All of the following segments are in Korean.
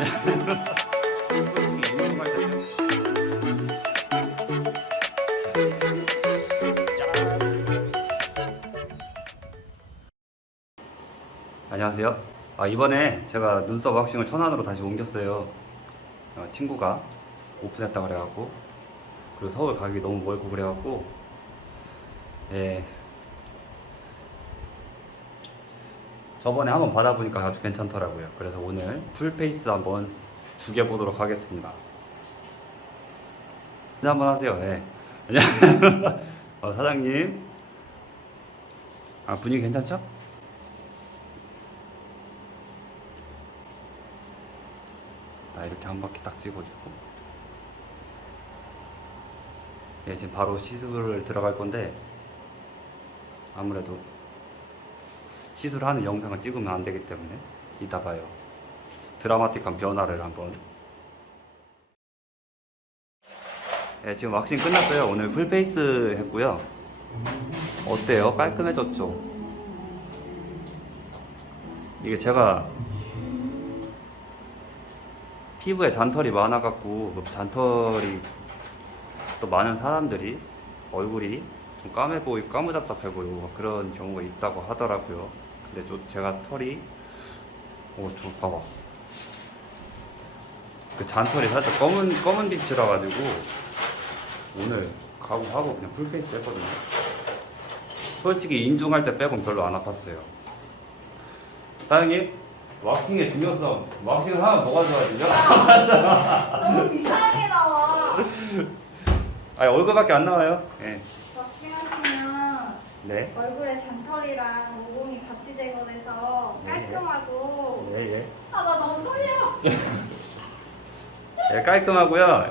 안녕하세요. 아, 이번에 제가 눈썹 왁싱을 천안으로 다시 옮겼어요. 어, 친구가 오픈했다 그래갖고 그리고 서울 가기 너무 멀고 그래갖고 예 저번에 한번 받아보니까 아주 괜찮더라고요. 그래서 오늘 풀페이스 한번 죽여보도록 하겠습니다. 인사 한번 하세요. 네. 안녕. 어, 사장님. 아 분위기 괜찮죠? 나 이렇게 한 바퀴 딱 찍어주고. 예, 지금 바로 시술을 들어갈 건데 아무래도 시술하는 영상을 찍으면 안 되기 때문에 이따 봐요. 드라마틱한 변화를 한번. 예, 지금 왁싱 끝났어요. 오늘 풀페이스 했고요. 어때요? 깔끔해졌죠? 이게 제가 피부에 잔털이 많아갖고 그 잔털이 또 많은 사람들이 얼굴이 좀 까매 보이고 까무잡잡해 보이고 막 그런 경우가 있다고 하더라고요. 근데 좀 제가 털이 오저 봐봐 그 잔털이 살짝 검은 검은 빛이라 가지고 오늘 각오하고 그냥 풀페이스 했거든요. 솔직히 인중할 때 빼곤 별로 안 아팠어요. 사장님 왁싱의 중요성 왁싱을 하면 뭐가 좋아지죠? 너무 이상하게 나와. 아니 얼굴밖에 안 나와요. 예. 왁싱하시면 네. 얼굴에 잔털이랑 모공이 같이 제거돼서 네. 깔끔하고. 예, 예. 아 나 너무 떨려. 예, 깔끔하고요.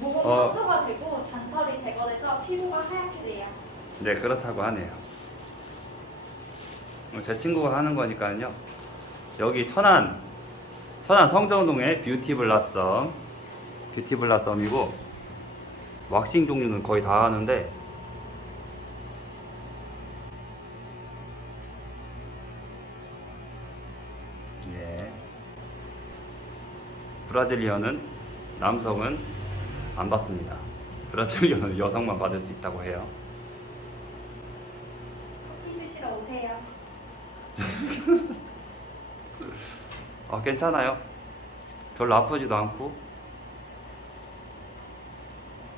모공 어. 청소가 되고 잔털이 제거돼서 피부가 하얗게 돼요. 네, 그렇다고 하네요. 어, 제 친구가 하는 거니까요. 여기 천안, 천안 성정동의 뷰티 블라썸, 뷰티 블라썸이고, 왁싱 종류는 거의 다 하는데, 브라질리언은 남성은 안 받습니다. 브라질리언은 여성만 받을 수 있다고 해요. 커피 드시러 오세요. 아, 괜찮아요. 별로 아프지도 않고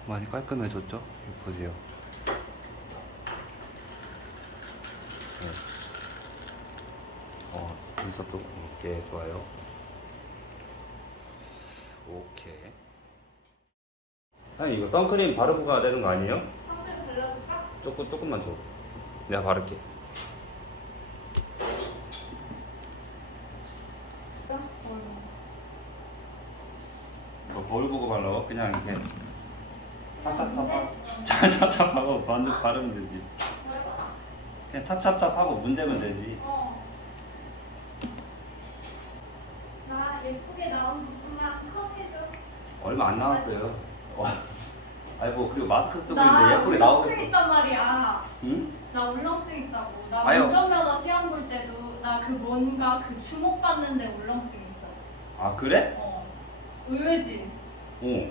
많이 깔끔해졌죠? 이거 보세요. 네. 어, 눈썹도 이렇게 좋아요. 오케이. 사장님 이거 선크림 바르고 가야 되는 거 아니에요? 선크림 발라줄까? 조금 조금만 줘. 내가 바를게. 어. 이거 거울 보고 발라. 그냥 이렇게 찹찹찹하고 찹찹찹하고 반드 바르면 되지. 그냥 찹찹찹하고 문대면 되지. 어. 나 예쁘게 나온 부분만 컷해줘. 얼마 안 나왔어요. 와. 아니 뭐 그리고 마스크 쓰고 있는데 나 예쁘게 울렁증 나오겠어. 있단 말이야. 응? 나 울렁증 있다고. 나 아유. 운전면허 시험 볼 때도 나 그 뭔가 그 주목 받는데 울렁증 있어. 아 그래? 어. 의외지. 어.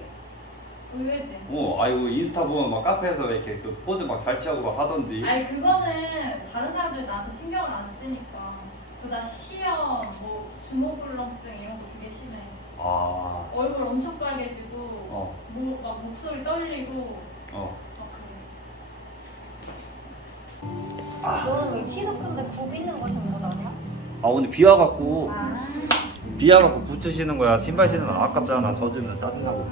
의외지. 어. 아이고 인스타 보면 막 카페에서 이렇게 그 포즈 막 잘 취하고 막 하던데. 아니 그거는 다른 사람들 나한테 신경을 안 쓰니까. 그나 시험, 뭐 주목 울렁증 이런 거 되게 심해. 아. 얼굴 엄청 빨개지고, 어. 목, 막 목소리 떨리고, 어. 막 그래. 아. 너는 왜 키도 큰데 굽 있는 거 신고 다녀? 아 오늘 비 와갖고 아. 비 와갖고 부츠 신은 거야. 신발 신으면 아깝잖아. 젖으면 짜증나고.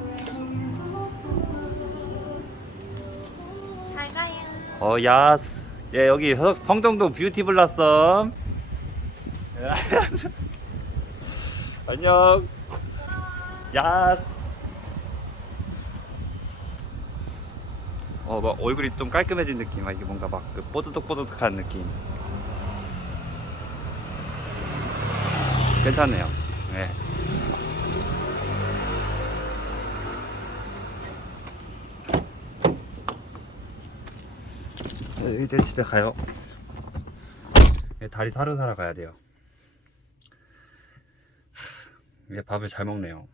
잘 가요. 어 야스. 예 여기 성- 성정동 뷰티 블라썸. 안녕. 야스. 어, 막 얼굴이 좀 깔끔해진 느낌. 아, 이게 뭔가 막그 뽀드득뽀드득한 느낌. 괜찮네요. 네. 네, 이제 집에 가요. 네, 다리 사러 사러 가야 돼요. 얘 밥을 잘 먹네요.